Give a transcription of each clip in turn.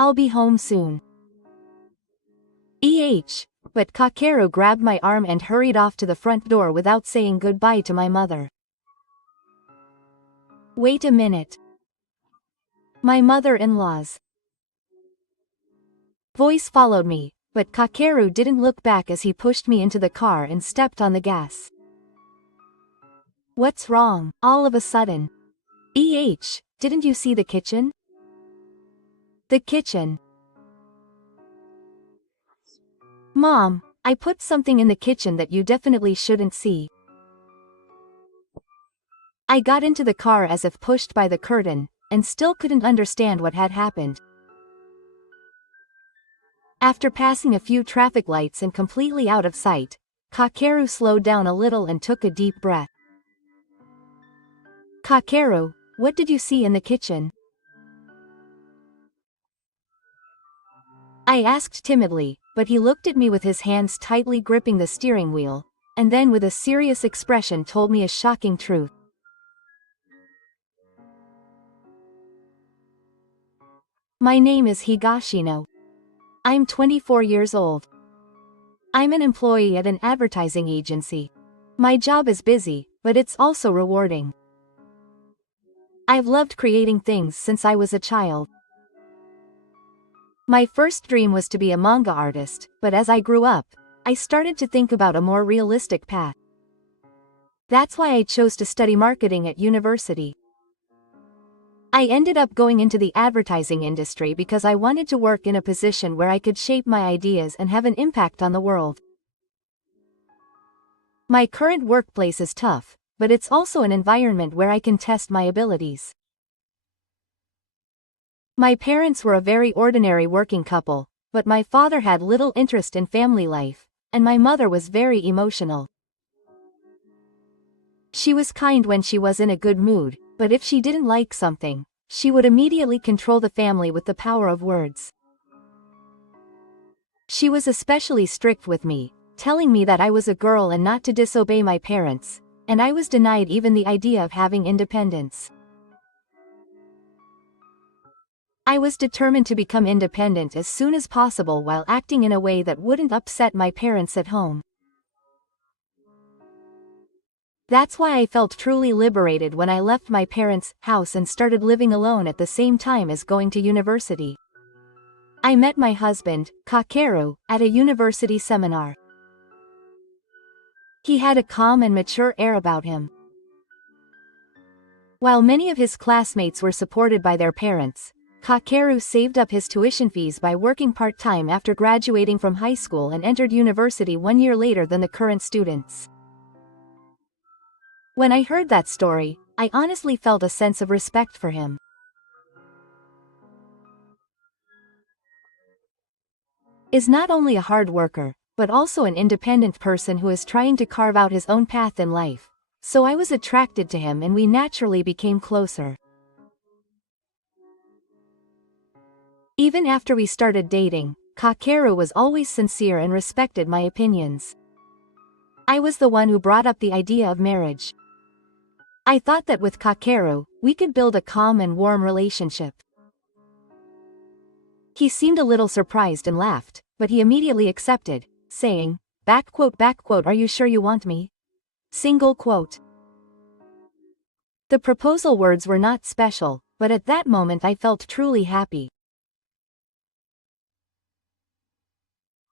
I'll be home soon. But Kakeru grabbed my arm and hurried off to the front door without saying goodbye to my mother. Wait a minute. My mother-in-law's voice followed me, but Kakeru didn't look back as he pushed me into the car and stepped on the gas. What's wrong? All of a sudden. Didn't you see the kitchen? The kitchen. Mom, I put something in the kitchen that you definitely shouldn't see. I got into the car as if pushed by the curtain, and still couldn't understand what had happened. After passing a few traffic lights and completely out of sight, Kakeru slowed down a little and took a deep breath. Kakeru, what did you see in the kitchen? I asked timidly, but he looked at me with his hands tightly gripping the steering wheel, and then with a serious expression told me a shocking truth. My name is Higashino. I'm 24 years old. I'm an employee at an advertising agency. My job is busy, but it's also rewarding. I've loved creating things since I was a child. My first dream was to be a manga artist, but as I grew up, I started to think about a more realistic path. That's why I chose to study marketing at university. I ended up going into the advertising industry because I wanted to work in a position where I could shape my ideas and have an impact on the world. My current workplace is tough, but it's also an environment where I can test my abilities. My parents were a very ordinary working couple, but my father had little interest in family life, and my mother was very emotional. She was kind when she was in a good mood, but if she didn't like something, she would immediately control the family with the power of words. She was especially strict with me, telling me that I was a girl and not to disobey my parents, and I was denied even the idea of having independence. I was determined to become independent as soon as possible while acting in a way that wouldn't upset my parents at home. That's why I felt truly liberated when I left my parents' house and started living alone at the same time as going to university. I met my husband, Kakeru, at a university seminar. He had a calm and mature air about him. While many of his classmates were supported by their parents, Kakeru saved up his tuition fees by working part-time after graduating from high school and entered university 1 year later than the current students. When I heard that story, I honestly felt a sense of respect for him. Is not only a hard worker, but also an independent person who is trying to carve out his own path in life, so I was attracted to him and we naturally became closer. Even after we started dating, Kakeru was always sincere and respected my opinions. I was the one who brought up the idea of marriage. I thought that with Kakeru, we could build a calm and warm relationship. He seemed a little surprised and laughed, but he immediately accepted, saying, "Are you sure you want me?" The proposal words were not special, but at that moment I felt truly happy.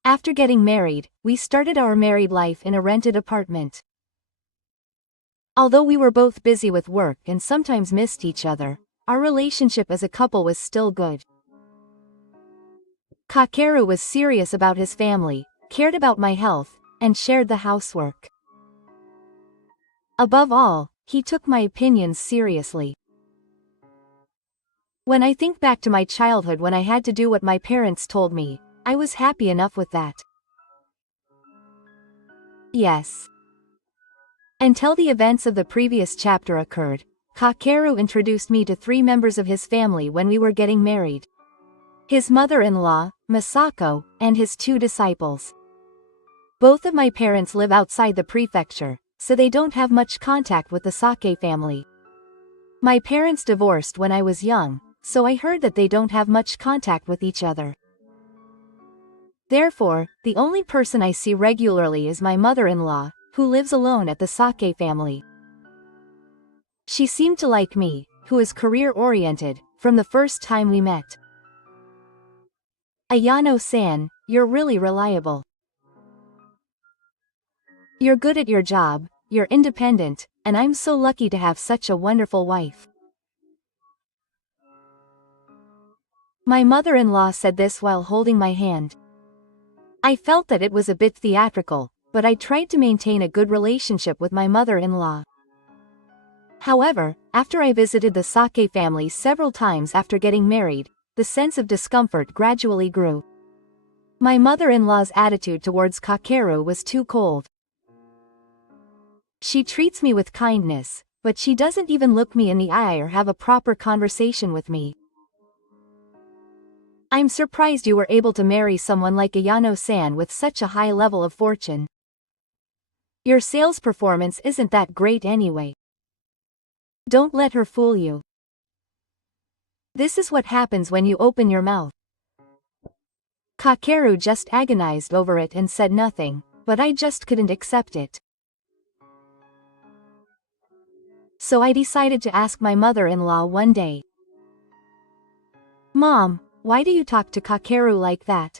After getting married, we started our married life in a rented apartment. Although we were both busy with work and sometimes missed each other, our relationship as a couple was still good. Kakeru was serious about his family, cared about my health, and shared the housework. Above all, he took my opinions seriously. When I think back to my childhood when I had to do what my parents told me, I was happy enough with that. Yes. Until the events of the previous chapter occurred, Kakeru introduced me to 3 members of his family when we were getting married. His mother-in-law, Masako, and his 2 disciples. Both of my parents live outside the prefecture, so they don't have much contact with the Sake family. My parents divorced when I was young, so I heard that they don't have much contact with each other. Therefore, the only person I see regularly is my mother-in-law, who lives alone at the Sake family. She seemed to like me, who is career-oriented, from the first time we met. Ayano-san, you're really reliable. You're good at your job, you're independent, and I'm so lucky to have such a wonderful wife. My mother-in-law said this while holding my hand. I felt that it was a bit theatrical, but I tried to maintain a good relationship with my mother-in-law. However, after I visited the Sake family several times after getting married, the sense of discomfort gradually grew. My mother-in-law's attitude towards Kakeru was too cold. She treats me with kindness, but she doesn't even look me in the eye or have a proper conversation with me. I'm surprised you were able to marry someone like Ayano-san with such a high level of fortune. Your sales performance isn't that great anyway. Don't let her fool you. This is what happens when you open your mouth. Kakeru just agonized over it and said nothing, but I just couldn't accept it. So I decided to ask my mother-in-law one day. Mom, why do you talk to Kakeru like that?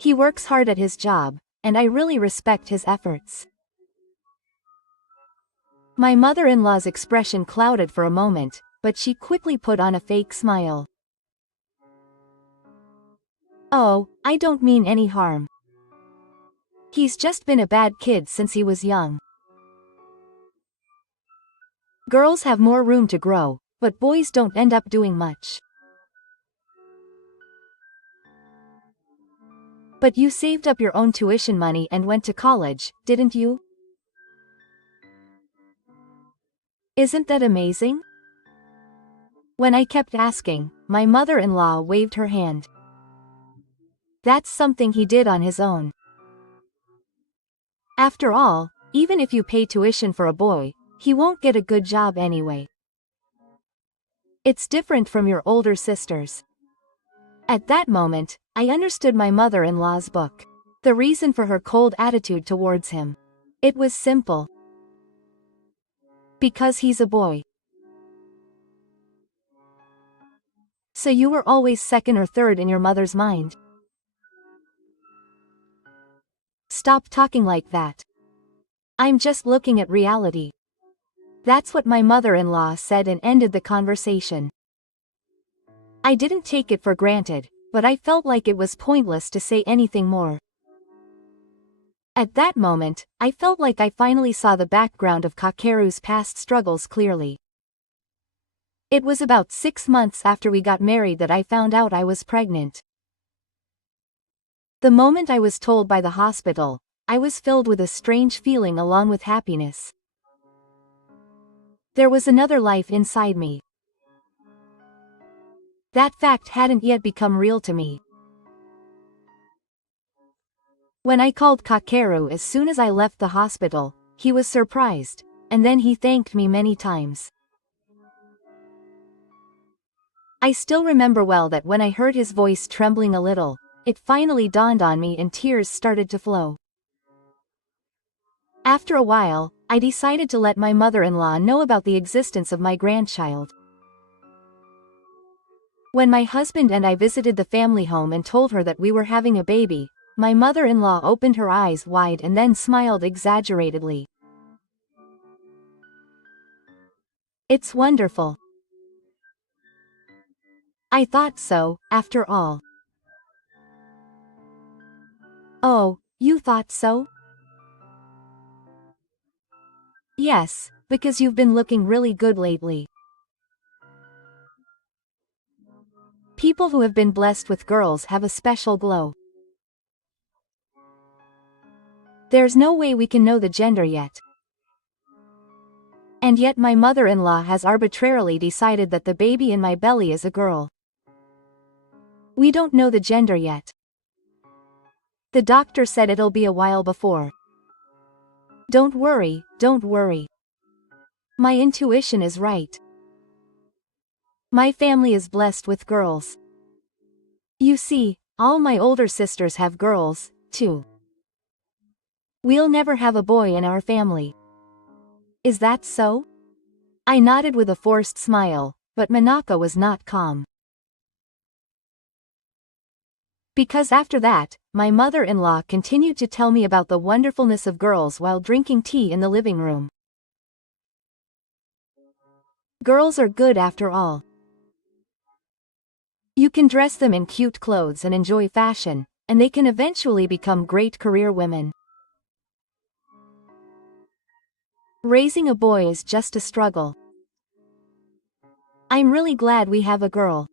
He works hard at his job, and I really respect his efforts. My mother-in-law's expression clouded for a moment, but she quickly put on a fake smile. Oh, I don't mean any harm. He's just been a bad kid since he was young. Girls have more room to grow, but boys don't end up doing much. But you saved up your own tuition money and went to college, didn't you? Isn't that amazing? When I kept asking, my mother-in-law waved her hand. That's something he did on his own. After all, even if you pay tuition for a boy, he won't get a good job anyway. It's different from your older sisters. At that moment, I understood my mother-in-law's book. The reason for her cold attitude towards him. It was simple. Because he's a boy. So you were always second or third in your mother's mind. Stop talking like that. I'm just looking at reality. That's what my mother-in-law said and ended the conversation. I didn't take it for granted, but I felt like it was pointless to say anything more. At that moment, I felt like I finally saw the background of Kakeru's past struggles clearly. It was about 6 months after we got married that I found out I was pregnant. The moment I was told by the hospital, I was filled with a strange feeling along with happiness. There was another life inside me. That fact hadn't yet become real to me. When I called Kakeru as soon as I left the hospital, he was surprised, and then he thanked me many times. I still remember well that when I heard his voice trembling a little, it finally dawned on me and tears started to flow. After a while, I decided to let my mother-in-law know about the existence of my grandchild. When my husband and I visited the family home and told her that we were having a baby, my mother-in-law opened her eyes wide and then smiled exaggeratedly. It's wonderful. I thought so, after all. Oh, you thought so? Yes, because you've been looking really good lately. People who have been blessed with girls have a special glow. There's no way we can know the gender yet. And yet my mother-in-law has arbitrarily decided that the baby in my belly is a girl. We don't know the gender yet. The doctor said it'll be a while before. Don't worry, don't worry. My intuition is right. My family is blessed with girls. You see, all my older sisters have girls, too. We'll never have a boy in our family. Is that so? I nodded with a forced smile, but Manaka was not calm. Because after that, my mother-in-law continued to tell me about the wonderfulness of girls while drinking tea in the living room. Girls are good after all. You can dress them in cute clothes and enjoy fashion, and they can eventually become great career women. Raising a boy is just a struggle. I'm really glad we have a girl.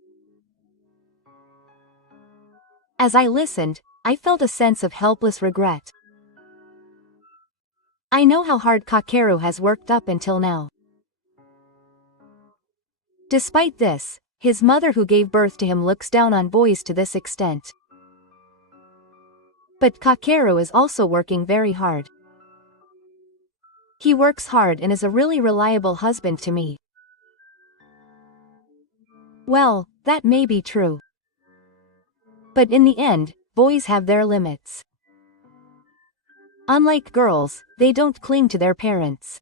As I listened, I felt a sense of helpless regret. I know how hard Kakeru has worked up until now. Despite this, his mother who gave birth to him looks down on boys to this extent. But Kakeru is also working very hard. He works hard and is a really reliable husband to me. Well, that may be true. But in the end, boys have their limits. Unlike girls, they don't cling to their parents.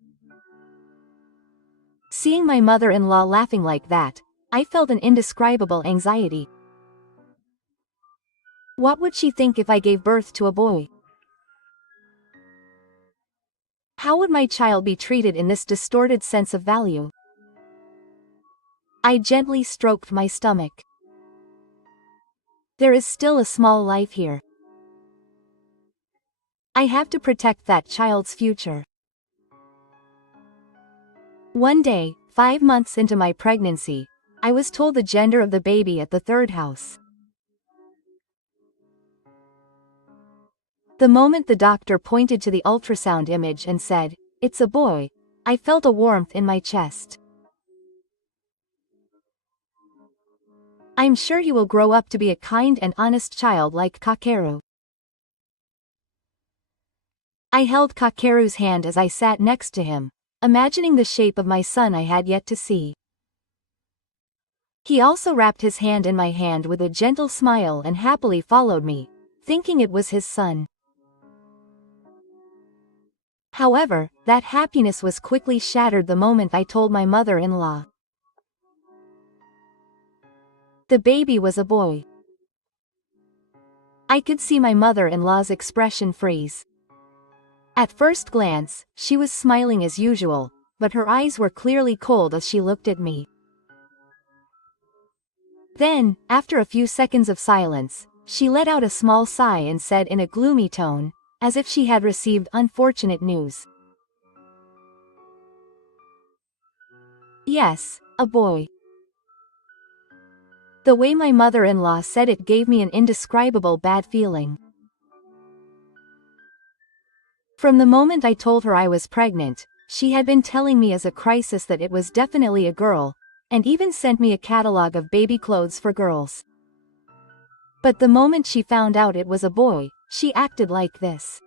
Seeing my mother-in-law laughing like that, I felt an indescribable anxiety. What would she think if I gave birth to a boy? How would my child be treated in this distorted sense of value? I gently stroked my stomach. There is still a small life here. I have to protect that child's future. One day, 5 months into my pregnancy, I was told the gender of the baby at the third house. The moment the doctor pointed to the ultrasound image and said, "It's a boy," I felt a warmth in my chest. I'm sure he will grow up to be a kind and honest child like Kakeru. I held Kakeru's hand as I sat next to him, imagining the shape of my son I had yet to see. He also wrapped his hand in my hand with a gentle smile and happily followed me, thinking it was his son. However, that happiness was quickly shattered the moment I told my mother-in-law. The baby was a boy. I could see my mother-in-law's expression freeze. At first glance, she was smiling as usual, but her eyes were clearly cold as she looked at me. Then, after a few seconds of silence, she let out a small sigh and said in a gloomy tone, as if she had received unfortunate news. Yes, a boy. The way my mother-in-law said it gave me an indescribable bad feeling. From the moment I told her I was pregnant, she had been telling me as a crisis that it was definitely a girl, and even sent me a catalog of baby clothes for girls. But the moment she found out it was a boy, she acted like this.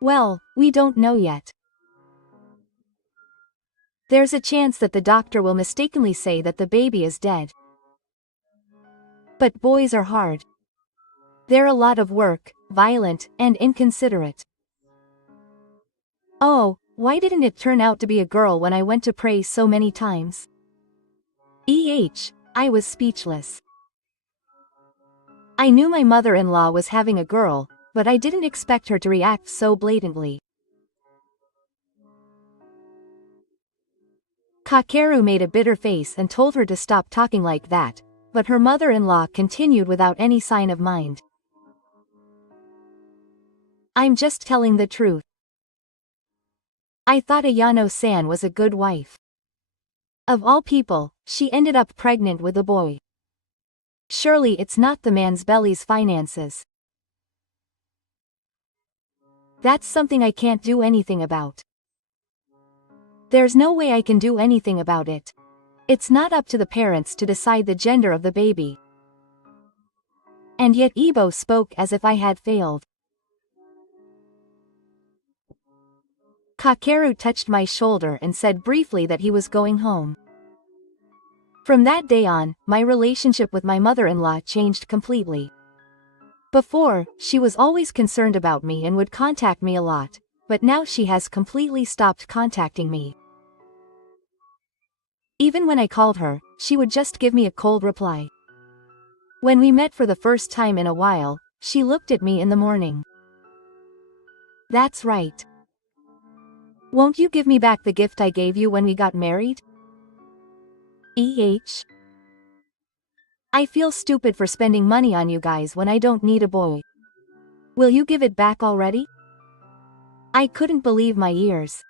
Well, we don't know yet. There's a chance that the doctor will mistakenly say that the baby is dead. But boys are hard. They're a lot of work, violent, and inconsiderate. Oh, why didn't it turn out to be a girl when I went to pray so many times? I was speechless. I knew my mother-in-law was having a girl, but I didn't expect her to react so blatantly. Kakeru made a bitter face and told her to stop talking like that, but her mother-in-law continued without any sign of mind. I'm just telling the truth. I thought Ayano-san was a good wife. Of all people, she ended up pregnant with a boy. Surely it's not the man's belly's finances. That's something I can't do anything about. There's no way I can do anything about it. It's not up to the parents to decide the gender of the baby. And yet Ibo spoke as if I had failed. Kakeru touched my shoulder and said briefly that he was going home. From that day on, my relationship with my mother-in-law changed completely. Before, she was always concerned about me and would contact me a lot, but now she has completely stopped contacting me. Even when I called her, she would just give me a cold reply. When we met for the first time in a while, she looked at me in the morning. That's right. Won't you give me back the gift I gave you when we got married? I feel stupid for spending money on you guys when I don't need a boy. Will you give it back already? I couldn't believe my ears.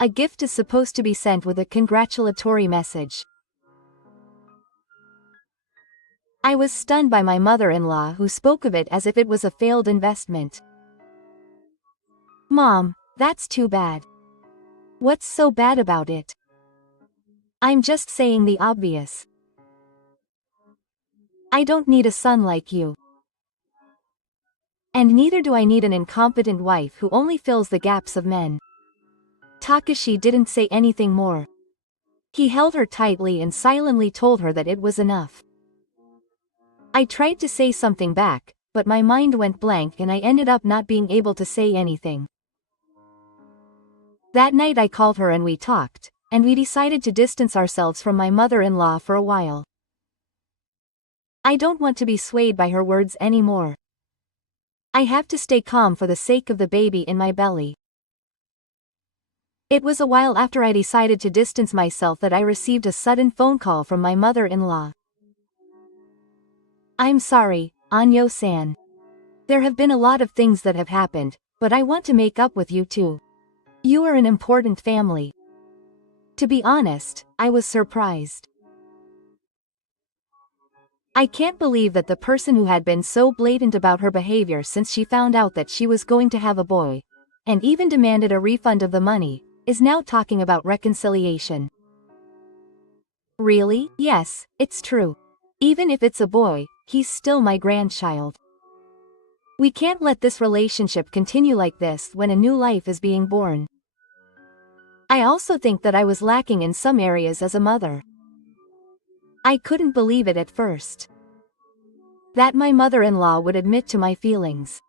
A gift is supposed to be sent with a congratulatory message. I was stunned by my mother-in-law, who spoke of it as if it was a failed investment. Mom, that's too bad. What's so bad about it? I'm just saying the obvious. I don't need a son like you. And neither do I need an incompetent wife who only fills the gaps of men. Takashi didn't say anything more. He held her tightly and silently told her that it was enough. I tried to say something back, but my mind went blank and I ended up not being able to say anything. That night I called her and we talked, and we decided to distance ourselves from my mother-in-law for a while. I don't want to be swayed by her words anymore. I have to stay calm for the sake of the baby in my belly. It was a while after I decided to distance myself that I received a sudden phone call from my mother-in-law. I'm sorry, Anyo-san. There have been a lot of things that have happened, but I want to make up with you too. You are an important family. To be honest, I was surprised. I can't believe that the person who had been so blatant about her behavior since she found out that she was going to have a boy, and even demanded a refund of the money, is now talking about reconciliation. Really? Yes, it's true. Even if it's a boy, he's still my grandchild. We can't let this relationship continue like this when a new life is being born. I also think that I was lacking in some areas as a mother. I couldn't believe it at first. That my mother-in-law would admit to my feelings.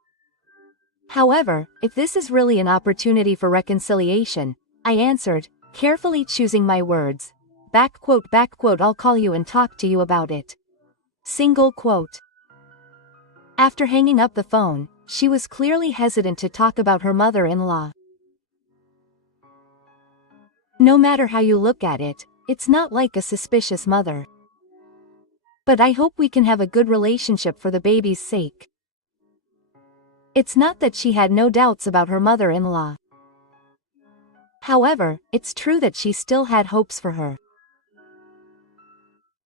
However, if this is really an opportunity for reconciliation, I answered, carefully choosing my words, back quote, I'll call you and talk to you about it. Single quote. After hanging up the phone, she was clearly hesitant to talk about her mother-in-law. No matter how you look at it, it's not like a suspicious mother. But I hope we can have a good relationship for the baby's sake. It's not that she had no doubts about her mother-in-law. However, it's true that she still had hopes for her.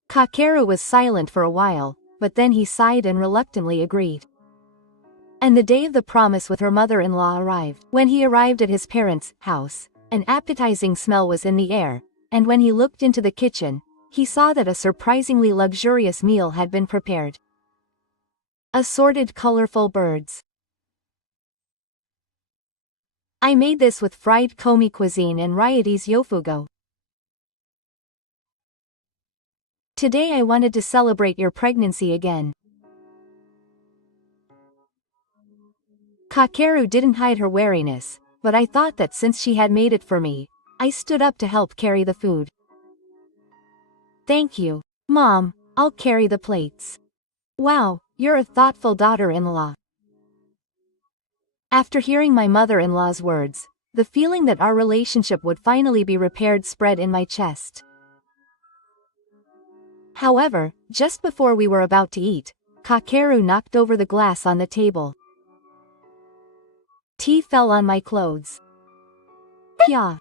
Kakeru was silent for a while, but then he sighed and reluctantly agreed. And the day of the promise with her mother-in-law arrived. When he arrived at his parents' house, an appetizing smell was in the air, and when he looked into the kitchen, he saw that a surprisingly luxurious meal had been prepared. Assorted colorful birds. I made this with fried komi cuisine and ryotes yofugo. Today I wanted to celebrate your pregnancy again. Kakeru didn't hide her wariness, but I thought that since she had made it for me, I stood up to help carry the food. Thank you, Mom, I'll carry the plates. Wow, you're a thoughtful daughter-in-law. After hearing my mother-in-law's words, the feeling that our relationship would finally be repaired spread in my chest. However, just before we were about to eat, Kakeru knocked over the glass on the table. Tea fell on my clothes. Yeah.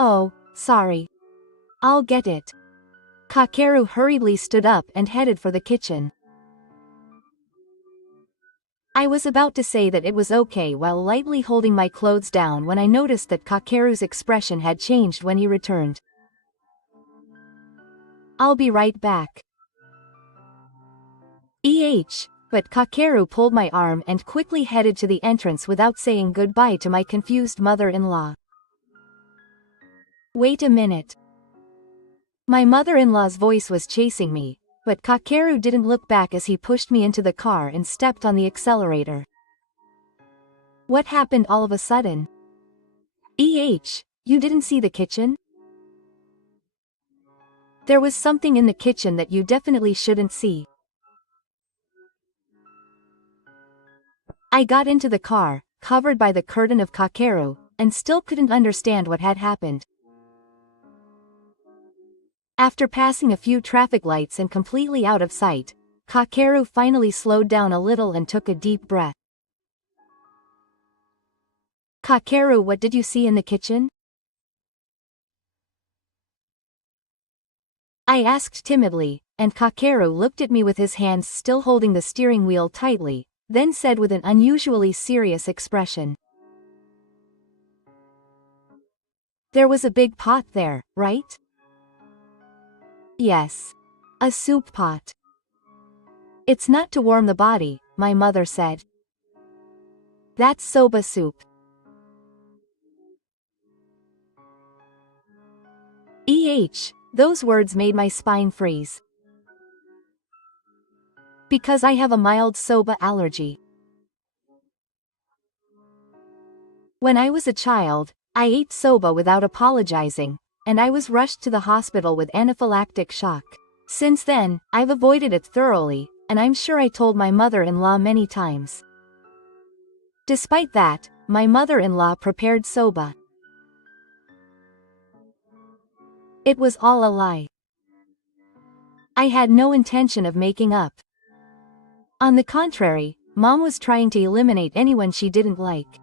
Oh, sorry. I'll get it. Kakeru hurriedly stood up and headed for the kitchen. I was about to say that it was okay while lightly holding my clothes down when I noticed that Kakeru's expression had changed when he returned. I'll be right back. But Kakeru pulled my arm and quickly headed to the entrance without saying goodbye to my confused mother-in-law. Wait a minute. My mother-in-law's voice was chasing me, but Kakeru didn't look back as he pushed me into the car and stepped on the accelerator. What happened all of a sudden? You didn't see the kitchen? There was something in the kitchen that you definitely shouldn't see. I got into the car, covered by the curtain of Kakeru, and still couldn't understand what had happened. After passing a few traffic lights and completely out of sight, Kakeru finally slowed down a little and took a deep breath. Kakeru, what did you see in the kitchen? I asked timidly, and Kakeru looked at me with his hands still holding the steering wheel tightly, then said with an unusually serious expression. There was a big pot there, right? Yes. A soup pot. It's not to warm the body, my mother said. That's soba soup. Those words made my spine freeze. Because I have a mild soba allergy. When I was a child, I ate soba without apologizing, and I was rushed to the hospital with anaphylactic shock. Since then, I've avoided it thoroughly, and I'm sure I told my mother-in-law many times. Despite that, my mother-in-law prepared soba. It was all a lie. I had no intention of making up. On the contrary, Mom was trying to eliminate anyone she didn't like,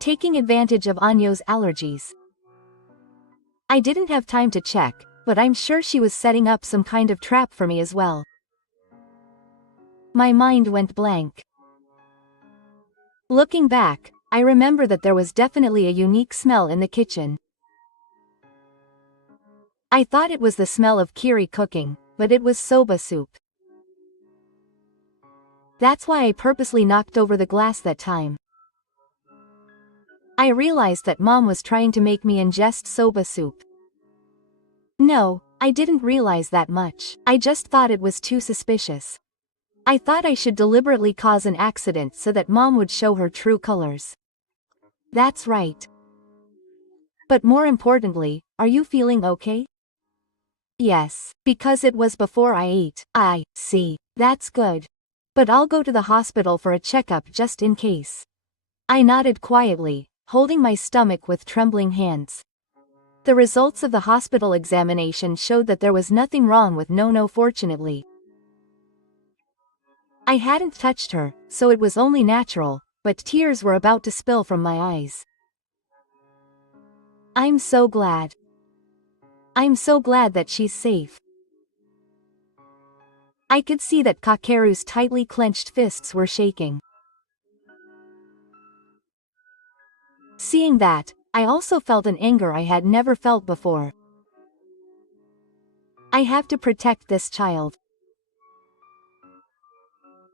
taking advantage of Anyo's allergies. I didn't have time to check, but I'm sure she was setting up some kind of trap for me as well. My mind went blank. Looking back, I remember that there was definitely a unique smell in the kitchen. I thought it was the smell of kiri cooking, but it was soba soup. That's why I purposely knocked over the glass that time. I realized that Mom was trying to make me ingest soba soup. No, I didn't realize that much. I just thought it was too suspicious. I thought I should deliberately cause an accident so that Mom would show her true colors. That's right. But more importantly, are you feeling okay? Yes, because it was before I ate. I see. That's good. But I'll go to the hospital for a checkup just in case. I nodded quietly, holding my stomach with trembling hands. The results of the hospital examination showed that there was nothing wrong with Nono, fortunately. I hadn't touched her, so it was only natural, but tears were about to spill from my eyes. I'm so glad. I'm so glad that she's safe. I could see that Kakeru's tightly clenched fists were shaking. Seeing that, I also felt an anger I had never felt before. I have to protect this child.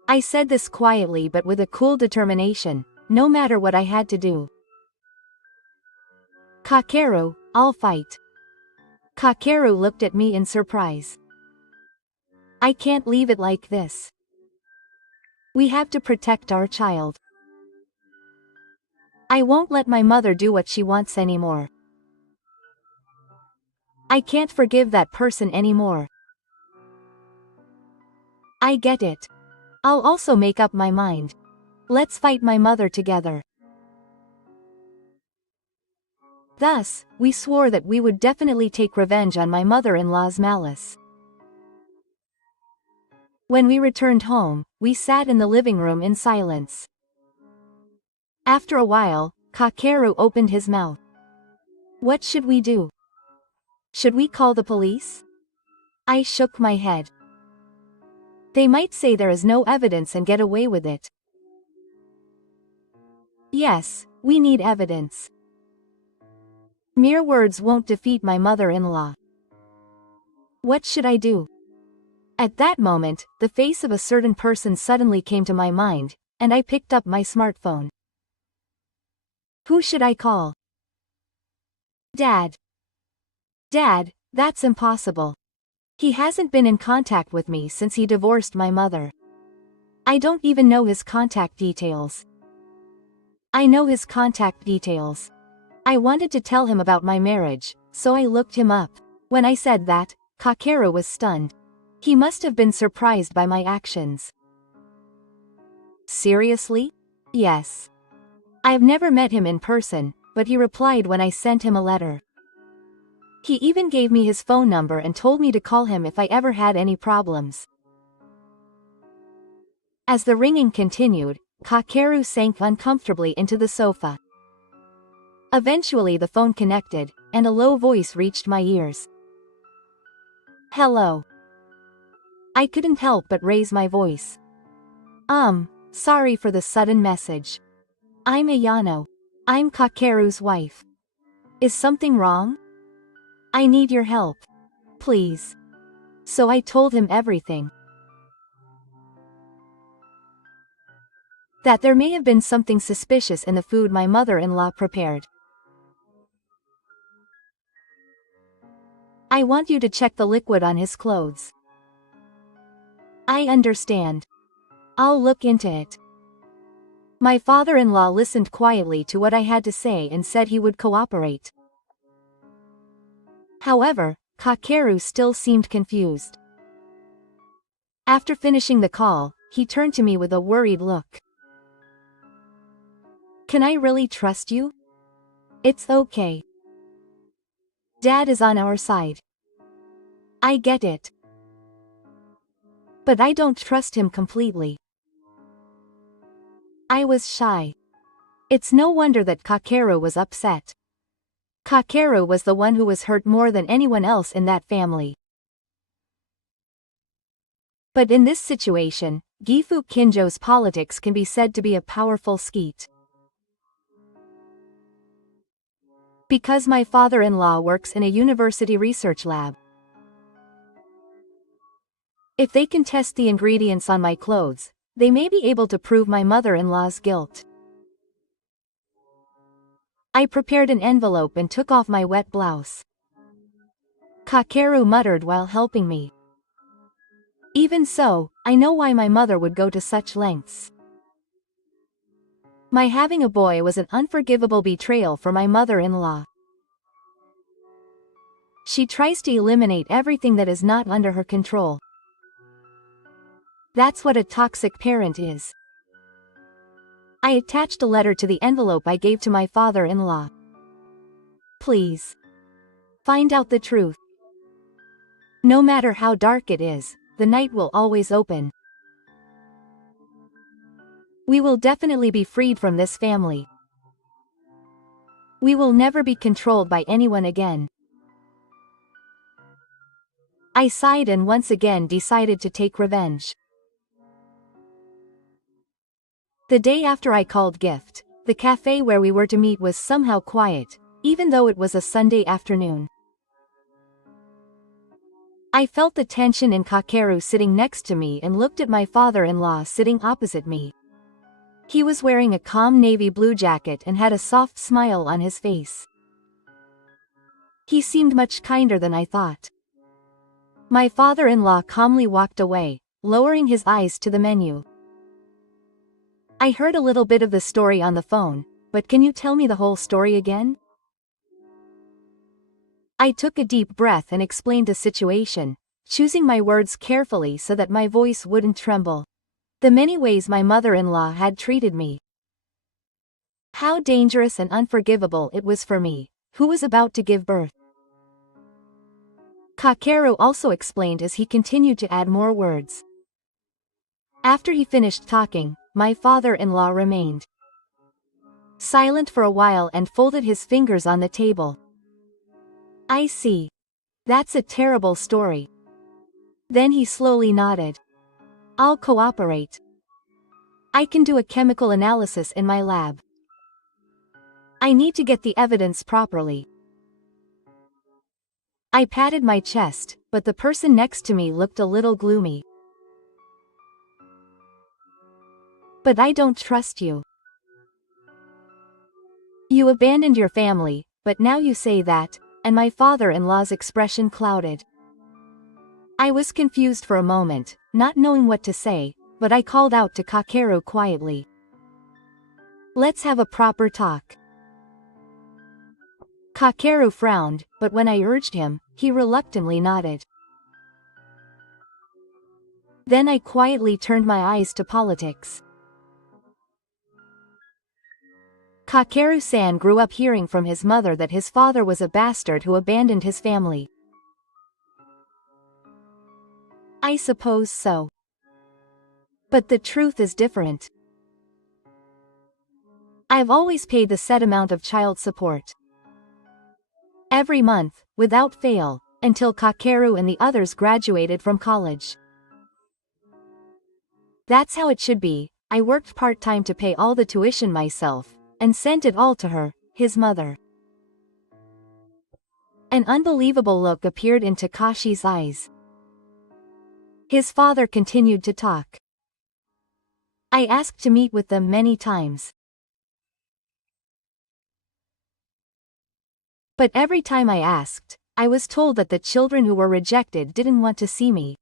I said this quietly but with a cool determination, no matter what I had to do. Kakeru, I'll fight. Kakeru looked at me in surprise. I can't leave it like this. We have to protect our child. I won't let my mother do what she wants anymore. I can't forgive that person anymore. I get it. I'll also make up my mind. Let's fight my mother together. Thus, we swore that we would definitely take revenge on my mother-in-law's malice. When we returned home, we sat in the living room in silence. After a while, Kakeru opened his mouth. What should we do? Should we call the police? I shook my head. They might say there is no evidence and get away with it. Yes, we need evidence. Mere words won't defeat my mother-in-law. What should I do? At that moment, the face of a certain person suddenly came to my mind, and I picked up my smartphone. Who should I call? Dad. Dad, That's impossible. He hasn't been in contact with me since he divorced my mother. I don't even know his contact details. I know his contact details. I wanted to tell him about my marriage, so I looked him up. When I said that, Kakeru was stunned. He must have been surprised by my actions. Seriously? Yes. I've never met him in person, but he replied when I sent him a letter. He even gave me his phone number and told me to call him if I ever had any problems. As the ringing continued, Kakeru sank uncomfortably into the sofa. Eventually the phone connected, and a low voice reached my ears. Hello. I couldn't help but raise my voice. Sorry for the sudden message. I'm Ayano. I'm Kakeru's wife. Is something wrong? I need your help. Please. So I told him everything. That there may have been something suspicious in the food my mother-in-law prepared. I want you to check the liquid on his clothes. I understand. I'll look into it. My father-in-law listened quietly to what I had to say and said he would cooperate. However, Kakeru still seemed confused. After finishing the call, he turned to me with a worried look. Can I really trust you? It's okay. Dad is on our side. I get it. But I don't trust him completely. I was shy. It's no wonder that Kakeru was upset. Kakeru was the one who was hurt more than anyone else in that family. But in this situation, Gifu Kinjo's politics can be said to be a powerful skeet. Because my father-in-law works in a university research lab. If they can test the ingredients on my clothes, they may be able to prove my mother-in-law's guilt. I prepared an envelope and took off my wet blouse. Kakeru muttered while helping me. Even so, I know why my mother would go to such lengths. My having a boy was an unforgivable betrayal for my mother-in-law. She tries to eliminate everything that is not under her control. That's what a toxic parent is. I attached a letter to the envelope I gave to my father-in-law. Please. Find out the truth. No matter how dark it is, the night will always open. We will definitely be freed from this family. We will never be controlled by anyone again. I sighed and once again decided to take revenge. The day after I called Gift, the cafe where we were to meet was somehow quiet, even though it was a Sunday afternoon. I felt the tension in Kakeru sitting next to me and looked at my father-in-law sitting opposite me. He was wearing a calm navy blue jacket and had a soft smile on his face. He seemed much kinder than I thought. My father-in-law calmly walked away, lowering his eyes to the menu. I heard a little bit of the story on the phone, but can you tell me the whole story again? I took a deep breath and explained the situation, choosing my words carefully so that my voice wouldn't tremble. The many ways my mother-in-law had treated me. How dangerous and unforgivable it was for me, who was about to give birth. Kakeru also explained as he continued to add more words. After he finished talking, my father-in-law remained silent for a while and folded his fingers on the table. I see. That's a terrible story. Then he slowly nodded. I'll cooperate. I can do a chemical analysis in my lab. I need to get the evidence properly. I patted my chest, but the person next to me looked a little gloomy. But I don't trust you. You abandoned your family, but now you say that, and my father-in-law's expression clouded. I was confused for a moment, not knowing what to say, but I called out to Kakeru quietly. "Let's have a proper talk." Kakeru frowned, but when I urged him, he reluctantly nodded. Then I quietly turned my eyes to politics. Kakeru-san grew up hearing from his mother that his father was a bastard who abandoned his family. I suppose so. But the truth is different. I've always paid the set amount of child support. Every month, without fail, until Kakeru and the others graduated from college. That's how it should be. I worked part-time to pay all the tuition myself, and sent it all to her, his mother. An unbelievable look appeared in Takashi's eyes. His father continued to talk. I asked to meet with them many times. But every time I asked, I was told that the children who were rejected didn't want to see me.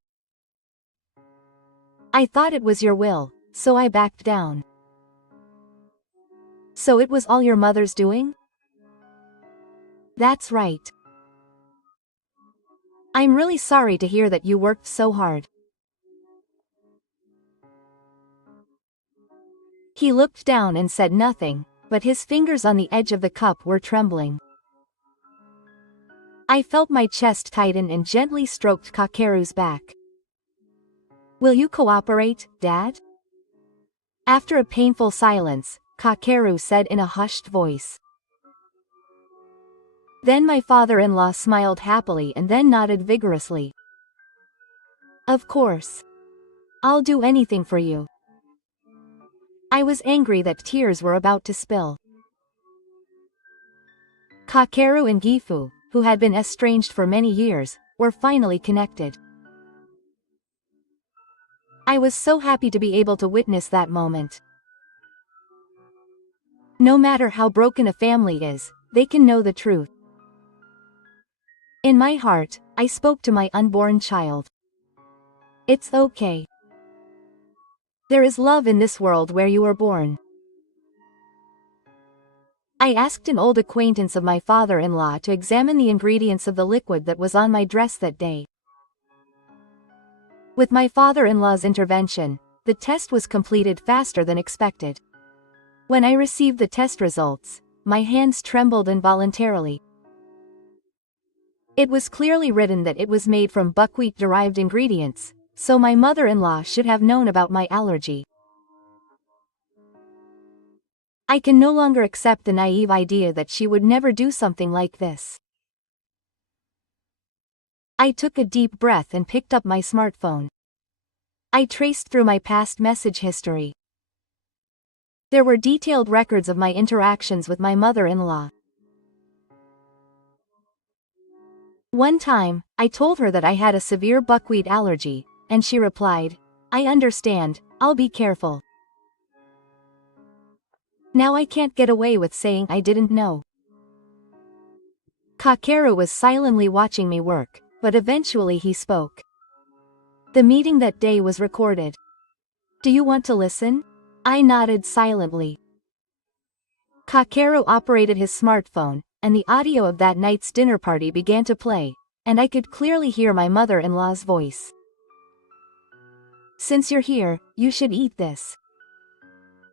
I thought it was your will, so I backed down. So it was all your mother's doing? That's right. I'm really sorry to hear that you worked so hard. He looked down and said nothing, but his fingers on the edge of the cup were trembling. I felt my chest tighten and gently stroked Kakeru's back. Will you cooperate, Dad? After a painful silence, Kakeru said in a hushed voice. Then my father-in-law smiled happily and then nodded vigorously. Of course. I'll do anything for you. I was angry that tears were about to spill. Kakeru and Gifu, who had been estranged for many years, were finally connected. I was so happy to be able to witness that moment. No matter how broken a family is, they can know the truth. In my heart, I spoke to my unborn child. It's okay. There is love in this world where you were born. I asked an old acquaintance of my father-in-law to examine the ingredients of the liquid that was on my dress that day. With my father-in-law's intervention, the test was completed faster than expected. When I received the test results, my hands trembled involuntarily. It was clearly written that it was made from buckwheat-derived ingredients, so my mother-in-law should have known about my allergy. I can no longer accept the naive idea that she would never do something like this. I took a deep breath and picked up my smartphone. I traced through my past message history. There were detailed records of my interactions with my mother-in-law. One time, I told her that I had a severe buckwheat allergy, and she replied, "I understand, I'll be careful." Now I can't get away with saying I didn't know. Kakeru was silently watching me work, but eventually he spoke. The meeting that day was recorded. Do you want to listen? I nodded silently. Kakeru operated his smartphone, and the audio of that night's dinner party began to play, and I could clearly hear my mother-in-law's voice. Since you're here, you should eat this.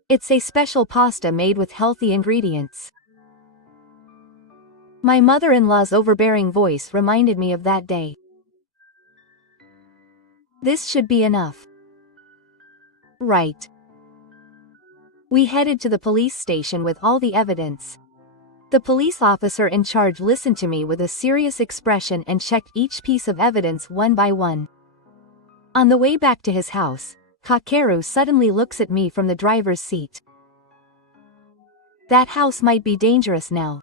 It's a special pasta made with healthy ingredients. My mother-in-law's overbearing voice reminded me of that day. This should be enough. Right. We headed to the police station with all the evidence. The police officer in charge listened to me with a serious expression and checked each piece of evidence one by one. On the way back to his house, Kakeru suddenly looks at me from the driver's seat. That house might be dangerous now.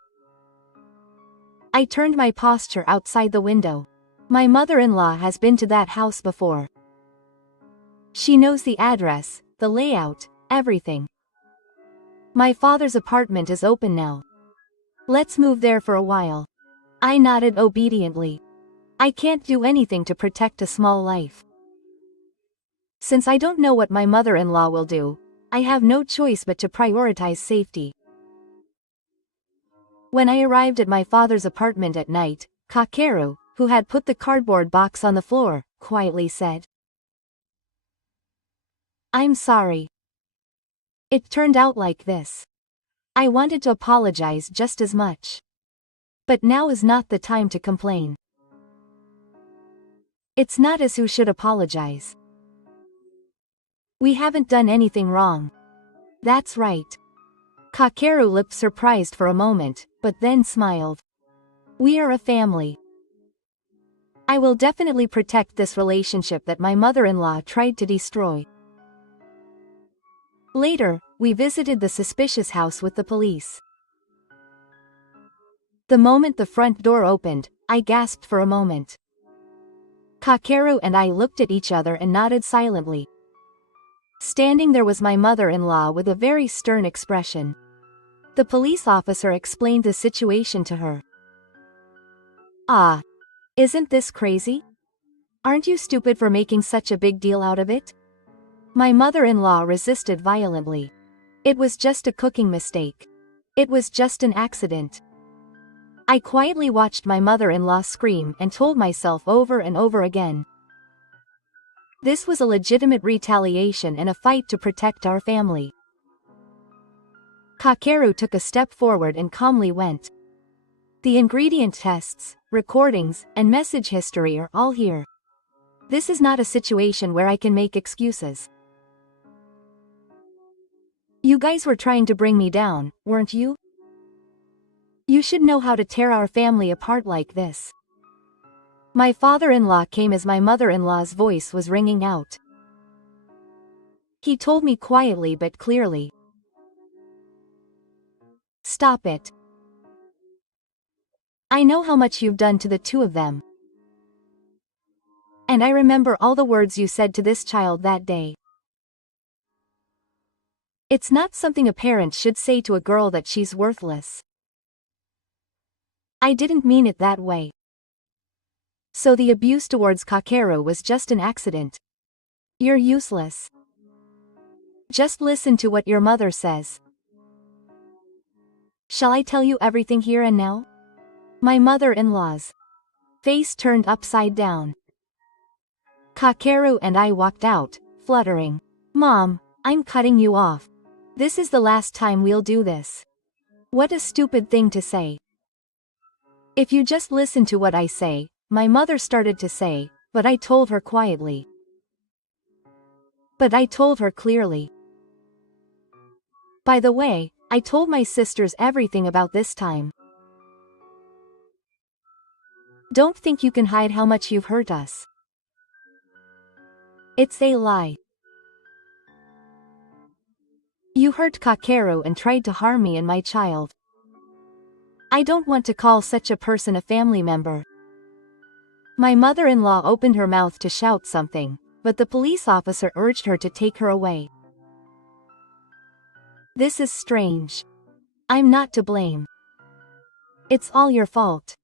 I turned my posture outside the window. My mother-in-law has been to that house before. She knows the address, the layout, everything. My father's apartment is open now. Let's move there for a while. I nodded obediently. I can't do anything to protect a small life. Since I don't know what my mother-in-law will do, I have no choice but to prioritize safety. When I arrived at my father's apartment at night, Kakeru, who had put the cardboard box on the floor, quietly said, "I'm sorry. It turned out like this. I wanted to apologize just as much. But now is not the time to complain. It's not us who should apologize. We haven't done anything wrong." "That's right." Kakeru looked surprised for a moment, but then smiled. "We are a family. I will definitely protect this relationship that my mother-in-law tried to destroy." Later, we visited the suspicious house with the police. The moment the front door opened, I gasped for a moment. Kakeru and I looked at each other and nodded silently. Standing there was my mother-in-law with a very stern expression. The police officer explained the situation to her. "Ah. Isn't this crazy? Aren't you stupid for making such a big deal out of it?" My mother-in-law resisted violently. "It was just a cooking mistake. It was just an accident." I quietly watched my mother-in-law scream and told myself over and over again. This was a legitimate retaliation and a fight to protect our family. Kakeru took a step forward and calmly went. "The ingredient tests, recordings, and message history are all here. This is not a situation where I can make excuses. You guys were trying to bring me down, weren't you? You should know how to tear our family apart like this." My father-in-law came as my mother-in-law's voice was ringing out. He told me quietly but clearly, "Stop it. I know how much you've done to the two of them. And I remember all the words you said to this child that day. It's not something a parent should say to a girl that she's worthless. I didn't mean it that way. So the abuse towards Kakeru was just an accident. You're useless. Just listen to what your mother says." Shall I tell you everything here and now? My mother-in-law's face turned upside down. Kakeru and I walked out, fluttering. "Mom, I'm cutting you off. This is the last time we'll do this." What a stupid thing to say. "If you just listen to what I say," my mother started to say, but I told her quietly. But I told her clearly. By the way, I told my sisters everything about this time. Don't think you can hide how much you've hurt us. It's a lie. You hurt Kakeru and tried to harm me and my child. I don't want to call such a person a family member." My mother-in-law opened her mouth to shout something, but the police officer urged her to take her away. "This is strange. I'm not to blame. It's all your fault."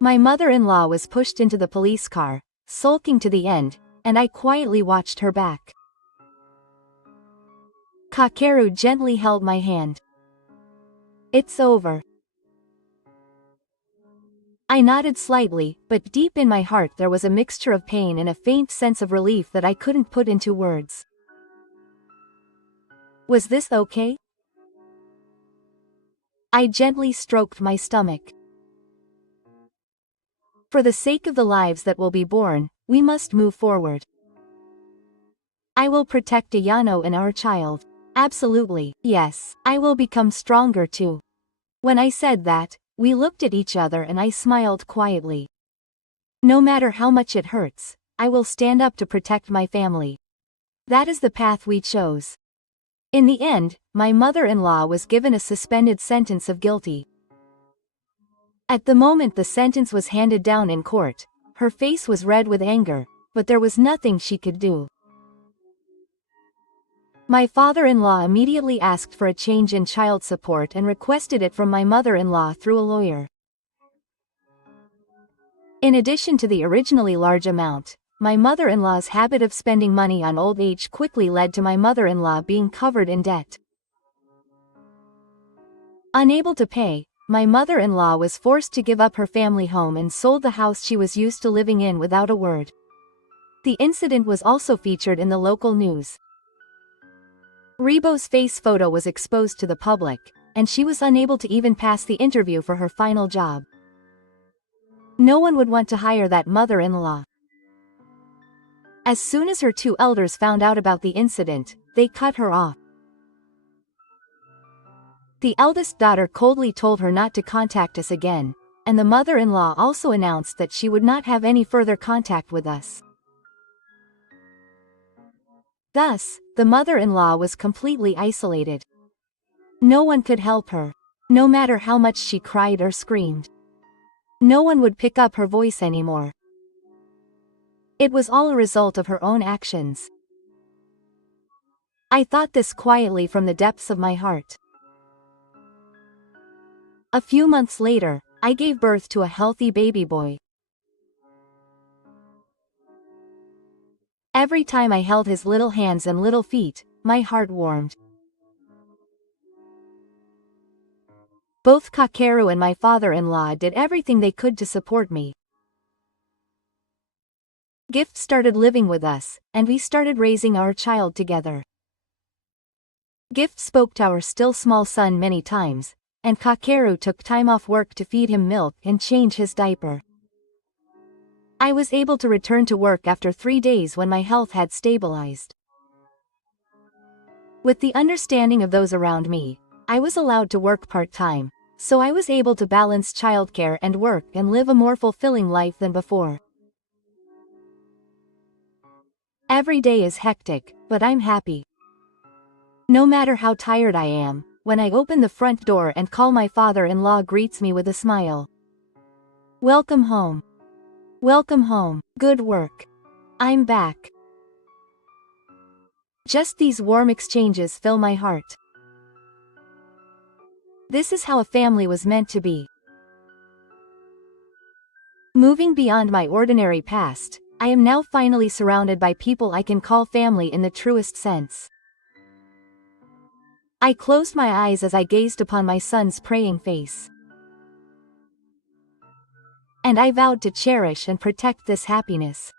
My mother-in-law was pushed into the police car, sulking to the end, and I quietly watched her back. Kakeru gently held my hand. "It's over." I nodded slightly, but deep in my heart there was a mixture of pain and a faint sense of relief that I couldn't put into words. Was this okay? I gently stroked my stomach. For the sake of the lives that will be born, we must move forward. I will protect Ayano and our child. Absolutely, yes, I will become stronger too. When I said that, we looked at each other and I smiled quietly. No matter how much it hurts, I will stand up to protect my family. That is the path we chose. In the end, my mother-in-law was given a suspended sentence of guilty. At the moment the sentence was handed down in court, her face was red with anger, but there was nothing she could do. My father-in-law immediately asked for a change in child support and requested it from my mother-in-law through a lawyer. In addition to the originally large amount, my mother-in-law's habit of spending money on old age quickly led to my mother-in-law being covered in debt. Unable to pay, my mother-in-law was forced to give up her family home and sold the house she was used to living in without a word. The incident was also featured in the local news. Rebo's face photo was exposed to the public, and she was unable to even pass the interview for her final job. No one would want to hire that mother-in-law. As soon as her two elders found out about the incident, they cut her off. The eldest daughter coldly told her not to contact us again, and the mother-in-law also announced that she would not have any further contact with us. Thus, the mother-in-law was completely isolated. No one could help her, no matter how much she cried or screamed. No one would pick up her voice anymore. It was all a result of her own actions. I thought this quietly from the depths of my heart. A few months later, I gave birth to a healthy baby boy. Every time I held his little hands and little feet, my heart warmed. Both Kakeru and my father-in-law did everything they could to support me. Gift started living with us, and we started raising our child together. Gift spoke to our still small son many times, and Kakeru took time off work to feed him milk and change his diaper. I was able to return to work after 3 days when my health had stabilized. With the understanding of those around me, I was allowed to work part-time, so I was able to balance childcare and work and live a more fulfilling life than before. Every day is hectic, but I'm happy. No matter how tired I am, when I open the front door and call, my father-in-law greets me with a smile. Welcome home. Welcome home. Good work. I'm back. Just these warm exchanges fill my heart. This is how a family was meant to be. Moving beyond my ordinary past, I am now finally surrounded by people I can call family in the truest sense. I closed my eyes as I gazed upon my son's praying face. And I vowed to cherish and protect this happiness.